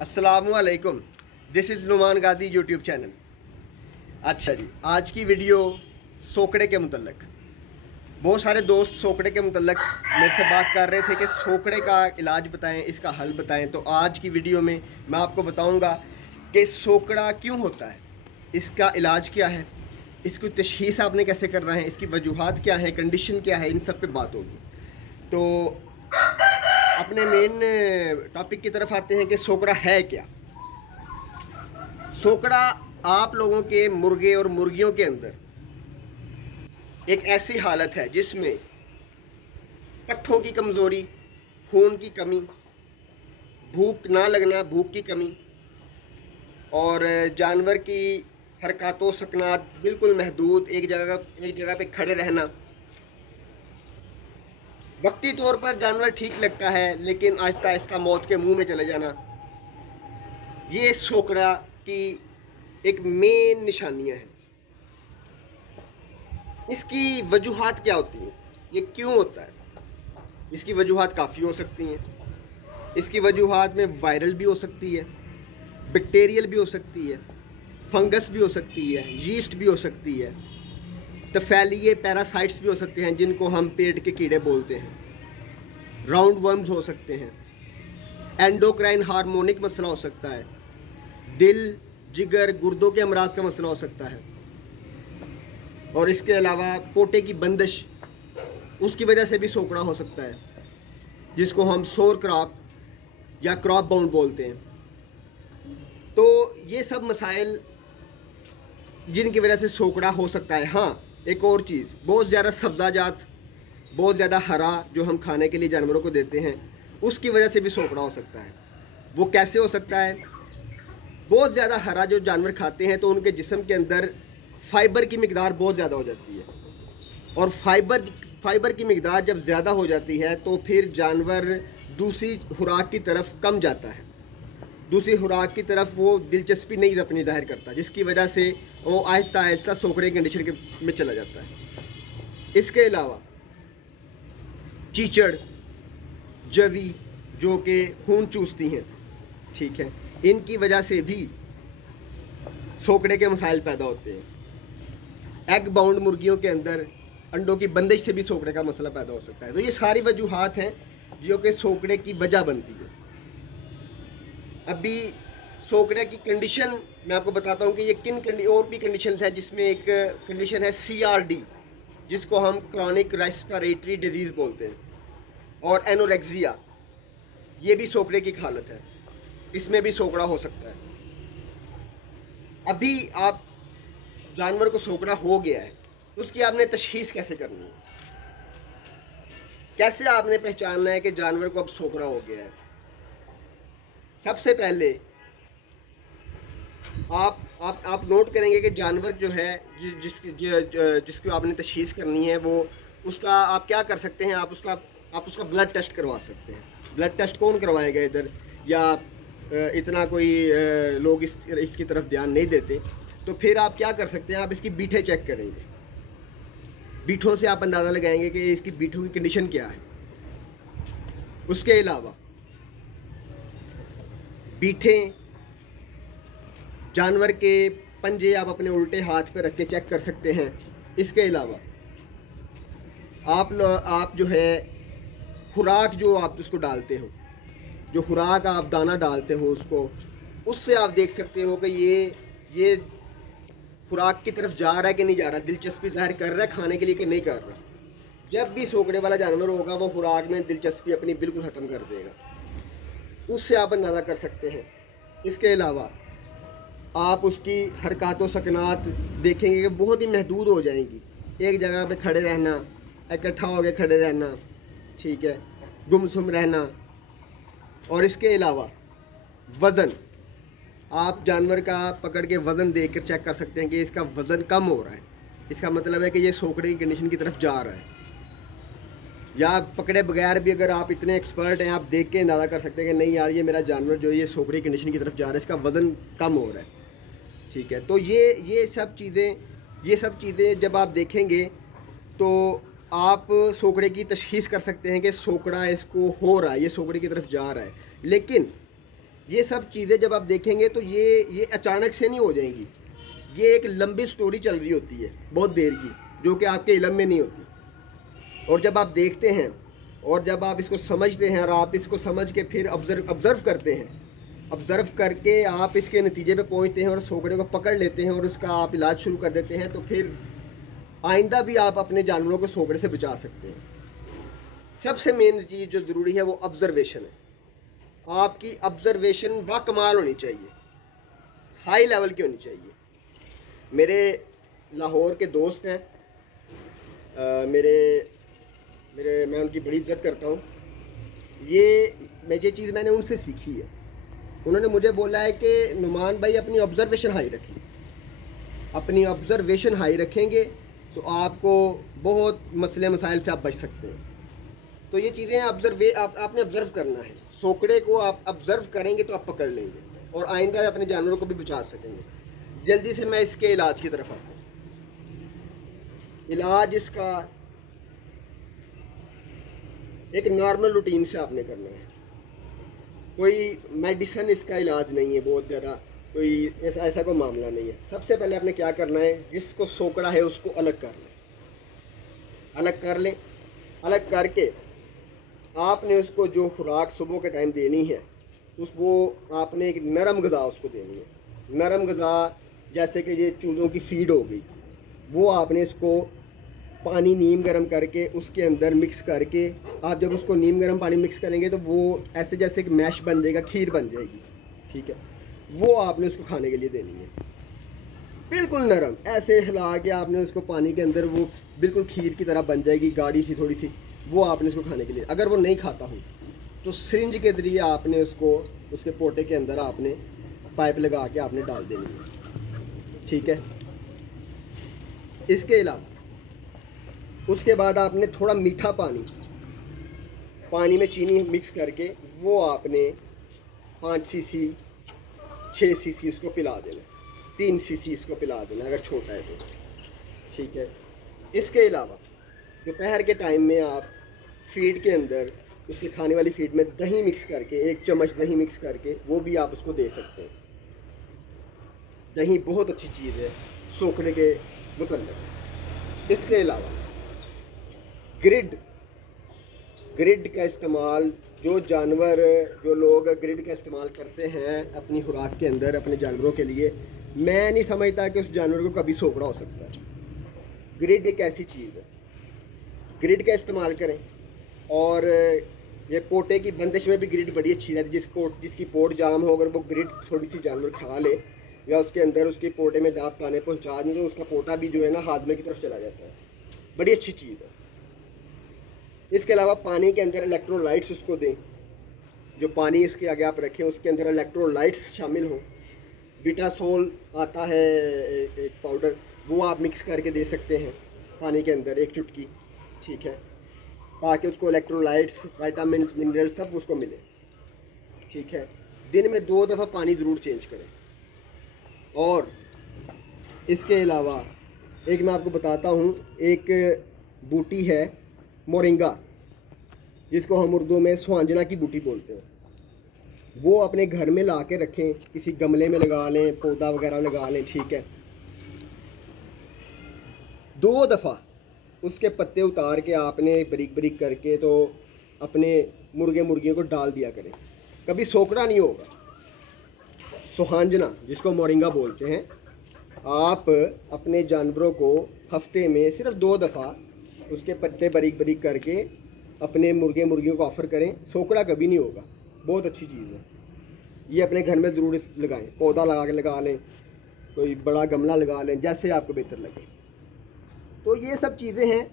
अस्सलामुअलैकुम, this is Numan Ghazi YouTube channel. अच्छा जी, आज की वीडियो सोकड़े के मुतल्लक। बहुत सारे दोस्त सोकड़े के मुतल्लक मेरे से बात कर रहे थे कि सोकड़े का इलाज बताएं, इसका हल बताएं। तो आज की वीडियो में मैं आपको बताऊंगा कि सोकड़ा क्यों होता है, इसका इलाज क्या है, इसकी तशख़ीस आपने कैसे करना है, इसकी वजूहात क्या है, कंडीशन क्या है, इन सब पे बात होगी। तो अपने मेन टॉपिक की तरफ आते हैं कि सोकड़ा है क्या। सोकड़ा आप लोगों के मुर्गे और मुर्गियों के अंदर एक ऐसी हालत है जिसमें पट्ठों की कमज़ोरी, खून की कमी, भूख ना लगना, भूख की कमी और जानवर की हरकतों सकनात बिल्कुल महदूद, एक जगह पे खड़े रहना। वक्ती तौर पर जानवर ठीक लगता है लेकिन आहिस्ता आहिस्ता मौत के मुंह में चले जाना, ये सोकड़ा की एक मेन निशानियां हैं। इसकी वजूहात क्या होती हैं, ये क्यों होता है? इसकी वजूहात काफ़ी हो सकती हैं। इसकी वजूहात में वायरल भी हो सकती है, बैक्टीरियल भी हो सकती है, फंगस भी हो सकती है, यीस्ट भी हो सकती है, तफैलिए पैरासाइट्स भी हो सकते हैं जिनको हम पेट के कीड़े बोलते हैं, राउंड वर्म्स हो सकते हैं, एंडोक्राइन हार्मोनिक मसला हो सकता है, दिल जिगर गुर्दों के अमराज का मसला हो सकता है, और इसके अलावा पोटे की बंदिश, उसकी वजह से भी सोकड़ा हो सकता है जिसको हम सोर क्रॉप या क्रॉप बाउंड बोलते हैं। तो ये सब मसाइल जिनकी वजह से सोकड़ा हो सकता है। हाँ, एक और चीज़, बहुत ज़्यादा सब्ज़ाजात, बहुत ज़्यादा हरा जो हम खाने के लिए जानवरों को देते हैं, उसकी वजह से भी सोकड़ा हो सकता है। वो कैसे हो सकता है? बहुत ज़्यादा हरा जो जानवर खाते हैं तो उनके जिस्म के अंदर फ़ाइबर की मिकदार बहुत ज़्यादा हो जाती है, और फ़ाइबर की मिकदार जब ज़्यादा हो जाती है तो फिर जानवर दूसरी खुराक की तरफ कम जाता है, दूसरी खुराक की तरफ वो दिलचस्पी नहीं अपनी ज़ाहिर करता, जिसकी वजह से वो आहिस्ता आहिस्ता सोकड़े कंडीशन में चला जाता है। इसके अलावा चीचड़, जवी जो कि खून चूसती हैं, ठीक है, इनकी वजह से भी सोकड़े के मसाइल पैदा होते हैं। एग बाउंड मुर्गियों के अंदर अंडों की बंदिश से भी सोकड़े का मसला पैदा हो सकता है। तो ये सारी वजूहात हैं जो कि सोकड़े की वजह बनती है। अभी सोकड़े की कंडीशन मैं आपको बताता हूँ कि ये किन और भी कंडीशंस है, जिसमें एक कंडीशन है CRD, जिसको हम क्रॉनिक रेस्पिरेटरी डिजीज़ बोलते हैं, और एनोरेक्सिया, ये भी सोकड़े की हालत है, इसमें भी सोकड़ा हो सकता है। अभी आप जानवर को सोकड़ा हो गया है, उसकी आपने तशख़ीस कैसे करनी है, कैसे आपने पहचानना है कि जानवर को अब सोकड़ा हो गया है? सबसे पहले आप नोट करेंगे कि जानवर जो है जिसको आपने तशख़ीस करनी है, वो उसका आप क्या कर सकते हैं, आप उसका ब्लड टेस्ट करवा सकते हैं। ब्लड टेस्ट कौन करवाएगा इधर, या इतना कोई लोग इसकी तरफ ध्यान नहीं देते। तो फिर आप क्या कर सकते हैं, आप इसकी बीठें चेक करेंगे। बीठों से आप अंदाज़ा लगाएंगे कि इसकी बीठों की कंडीशन क्या है। उसके अलावा बीठें, जानवर के पंजे आप अपने उल्टे हाथ पे रख के चेक कर सकते हैं। इसके अलावा आप जो है खुराक जो आप उसको डालते हो, जो खुराक आप दाना डालते हो उससे आप देख सकते हो कि ये खुराक की तरफ जा रहा है कि नहीं जा रहा, दिलचस्पी ज़ाहिर कर रहा है खाने के लिए कि नहीं कर रहा। जब भी सोकड़े वाला जानवर होगा वो खुराक में दिलचस्पी अपनी बिल्कुल ख़त्म कर देगा, उससे आप अंदाज़ा कर सकते हैं। इसके अलावा आप उसकी हरकतों सकनात देखेंगे कि बहुत ही महदूद हो जाएंगी। एक जगह पे खड़े रहना, इकट्ठा हो के खड़े रहना, ठीक है, गुमसुम रहना। और इसके अलावा वज़न, आप जानवर का पकड़ के वज़न देकर चेक कर सकते हैं कि इसका वज़न कम हो रहा है, इसका मतलब है कि ये सोकड़े की कंडीशन की तरफ जा रहा है। या आप पकड़े बगैर भी अगर आप इतने एक्सपर्ट हैं, आप देख के अंदाज़ा कर सकते हैं कि नहीं यार, ये मेरा जानवर जो है ये सोकड़े की कंडीशन की तरफ जा रहा है, इसका वज़न कम हो रहा है, ठीक है। तो ये सब चीज़ें जब आप देखेंगे तो आप सोकड़े की तशख़ीस कर सकते हैं कि सोकड़ा इसको हो रहा है, ये सोकड़े की तरफ जा रहा है। लेकिन ये सब चीज़ें जब आप देखेंगे तो ये अचानक से नहीं हो जाएंगी, ये एक लंबी स्टोरी चल रही होती है बहुत देर की, जो कि आपके इल्म में नहीं होती। और जब आप देखते हैं और जब आप इसको समझते हैं और आप इसको समझ के फिर ऑब्ज़र्व करते हैं, ऑब्ज़र्व करके आप इसके नतीजे पे पहुंचते हैं और सोकड़े को पकड़ लेते हैं और उसका आप इलाज शुरू कर देते हैं, तो फिर आइंदा भी आप अपने जानवरों को सोकड़े से बचा सकते हैं। सबसे मेन चीज़ जो ज़रूरी है वो ऑब्ज़र्वेशन है। आपकी ऑब्ज़र्वेशन बाकमाल होनी चाहिए, हाई लेवल की होनी चाहिए। मेरे लाहौर के दोस्त हैं, मैं उनकी बड़ी इज़्ज़त करता हूँ। ये चीज़ मैंने उनसे सीखी है। उन्होंने मुझे बोला है कि नुमान भाई अपनी ऑब्ज़र्वेशन हाई रखिए, अपनी ऑब्ज़र्वेशन हाई रखेंगे तो आपको बहुत मसले मसाइल से आप बच सकते हैं। तो ये चीज़ें आपने ऑब्ज़र्व करना है। सोकड़े को आप ऑब्ज़र्व करेंगे तो आप पकड़ लेंगे और आइंदा अपने जानवरों को भी बचा सकेंगे। जल्दी से मैं इसके इलाज की तरफ आता हूँ। इलाज इसका एक नॉर्मल रूटीन से आपने करना है, कोई मेडिसिन इसका इलाज नहीं है, बहुत ज़्यादा कोई ऐसा कोई मामला नहीं है। सबसे पहले आपने क्या करना है, जिसको सोकड़ा है उसको अलग कर लें, अलग करके आपने उसको जो खुराक सुबह के टाइम देनी है वो आपने एक नरम ग़िज़ा उसको देनी है। नरम ग़िज़ा जैसे कि ये चूज़ों की फीड हो गई, वो आपने इसको पानी नीम गर्म करके उसके अंदर मिक्स करके, आप जब उसको नीम गर्म पानी मिक्स करेंगे तो वो ऐसे जैसे कि मैश बन जाएगा, खीर बन जाएगी, ठीक है। वो आपने उसको खाने के लिए देनी है, बिल्कुल नरम, ऐसे हिला के आपने उसको पानी के अंदर, वो बिल्कुल खीर की तरह बन जाएगी, गाढ़ी सी थोड़ी सी, वो आपने उसको खाने के लिए। अगर वो नहीं खाता हो तो सिरिंज के ज़रिए आपने उसको उसके पोटे के अंदर आपने पाइप लगा के आपने डाल देनी है, ठीक है। इसके अलावा उसके बाद आपने थोड़ा मीठा पानी में चीनी मिक्स करके वो आपने 5 सीसी 6 सीसी इसको पिला देना, 3 सीसी इसको पिला देना अगर छोटा है तो, ठीक है। इसके अलावा दोपहर के टाइम में आप फीड के अंदर, उसकी खाने वाली फीड में दही मिक्स करके, 1 चम्मच दही मिक्स करके वो भी आप उसको दे सकते हैं। दही बहुत अच्छी चीज़ है सोकड़े के मुतल्लिक़। इसके अलावा ग्रिड का इस्तेमाल, जो लोग ग्रिड का इस्तेमाल करते हैं अपनी खुराक के अंदर अपने जानवरों के लिए, मैं नहीं समझता कि उस जानवर को कभी सोकड़ा हो सकता है। ग्रिड एक ऐसी चीज़ है, ग्रिड का इस्तेमाल करें। और ये पोटे की बंदिश में भी ग्रिड बड़ी अच्छी रहती है। जिसकी पोट जाम हो, अगर वो ग्रिड थोड़ी सी जानवर खा ले या उसके अंदर उसके पोटे में दाब पाने पहुँचा नहीं, तो उसका पोटा भी जो है ना हाजमे की तरफ चला जाता है। बड़ी अच्छी चीज़ है। इसके अलावा पानी के अंदर इलेक्ट्रोलाइट्स उसको दें, जो पानी इसके आगे आप रखें उसके अंदर इलेक्ट्रोलाइट्स शामिल हों। बीटासोल आता है एक पाउडर, वो आप मिक्स करके दे सकते हैं पानी के अंदर 1 चुटकी, ठीक है, ताकि उसको इलेक्ट्रोलाइट्स, विटामिन, मिनरल सब उसको मिले, ठीक है। दिन में 2 दफ़ा पानी ज़रूर चेंज करें। और इसके अलावा एक मैं आपको बताता हूँ, एक बूटी है मोरिंगा, जिसको हम उर्दू में सुहांजना की बूटी बोलते हैं। वो अपने घर में ला के रखें, किसी गमले में लगा लें, पौधा वगैरह लगा लें, ठीक है। 2 दफ़ा उसके पत्ते उतार के आपने बारीक बारीक करके तो अपने मुर्गियों को डाल दिया करें, कभी सोकड़ा नहीं होगा। सुहांजना जिसको मोरिंगा बोलते हैं, आप अपने जानवरों को हफ्ते में सिर्फ 2 दफ़ा उसके पत्ते बारीक बारीक करके अपने मुर्गियों को ऑफ़र करें, सोकड़ा कभी नहीं होगा। बहुत अच्छी चीज़ है ये, अपने घर में ज़रूर लगाएं। पौधा लगा लें, कोई बड़ा गमला लगा लें, जैसे आपको बेहतर लगे। तो ये सब चीज़ें हैं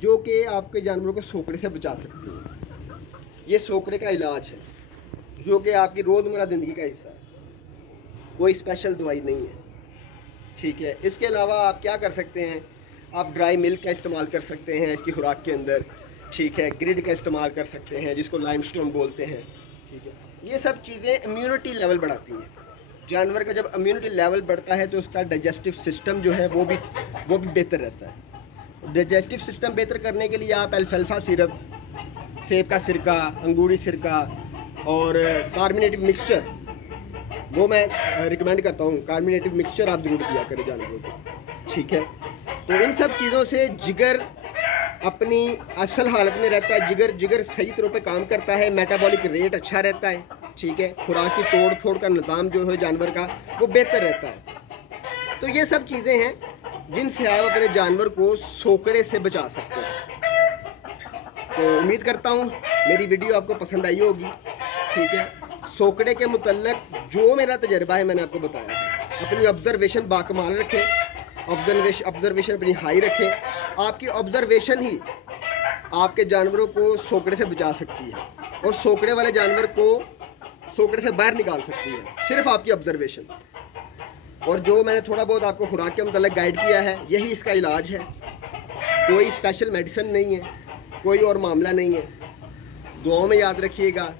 जो कि आपके जानवरों को सोकड़े से बचा सकती हैं। ये सोकड़े का इलाज है जो कि आपकी रोज़मर्रा ज़िंदगी का हिस्सा है, कोई स्पेशल दवाई नहीं है, ठीक है। इसके अलावा आप क्या कर सकते हैं, आप ड्राई मिल्क का इस्तेमाल कर सकते हैं इसकी खुराक के अंदर, ठीक है। ग्रिड का इस्तेमाल कर सकते हैं जिसको लाइमस्टोन बोलते हैं, ठीक है। ये सब चीज़ें इम्यूनिटी लेवल बढ़ाती हैं। जानवर का जब इम्यूनिटी लेवल बढ़ता है तो उसका डाइजेस्टिव सिस्टम जो है वो भी बेहतर रहता है। डाइजेस्टिव सिस्टम बेहतर करने के लिए आप अल्फाल्फा सिरप, सेब का सिरका, अंगूरी सिरका, और कार्बोनेटिव मिक्सचर, वो मैं रिकमेंड करता हूँ। कार्बोनेटिव मिक्सचर आप ज़रूर दिया करें जानवरों को, ठीक है। तो इन सब चीज़ों से जिगर अपनी असल हालत में रहता है, जिगर सही तरह पे काम करता है, मेटाबॉलिक रेट अच्छा रहता है, ठीक है। खुराक की तोड़ फोड़ का निज़ाम जो है जानवर का वो बेहतर रहता है। तो ये सब चीज़ें हैं जिनसे आप अपने जानवर को सोकड़े से बचा सकते हैं। तो उम्मीद करता हूँ मेरी वीडियो आपको पसंद आई होगी, ठीक है। सोकड़े के मुतल्लक जो मेरा तजर्बा है मैंने आपको बताया है। अपनी ऑब्जर्वेशन बाकमाल रखें, ऑब्जर्वेशन अपनी हाई रखें। आपकी ऑब्जर्वेशन ही आपके जानवरों को सोकड़े से बचा सकती है और सोकड़े वाले जानवर को सोकड़े से बाहर निकाल सकती है, सिर्फ आपकी ऑब्जर्वेशन। और जो मैंने थोड़ा बहुत आपको खुराक के मुताबिक गाइड किया है, यही इसका इलाज है। कोई स्पेशल मेडिसिन नहीं है, कोई और मामला नहीं है। दुआओं में याद रखिएगा।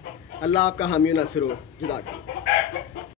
अल्लाह आपका हामी नासिर हो। जज़ाकल्लाह।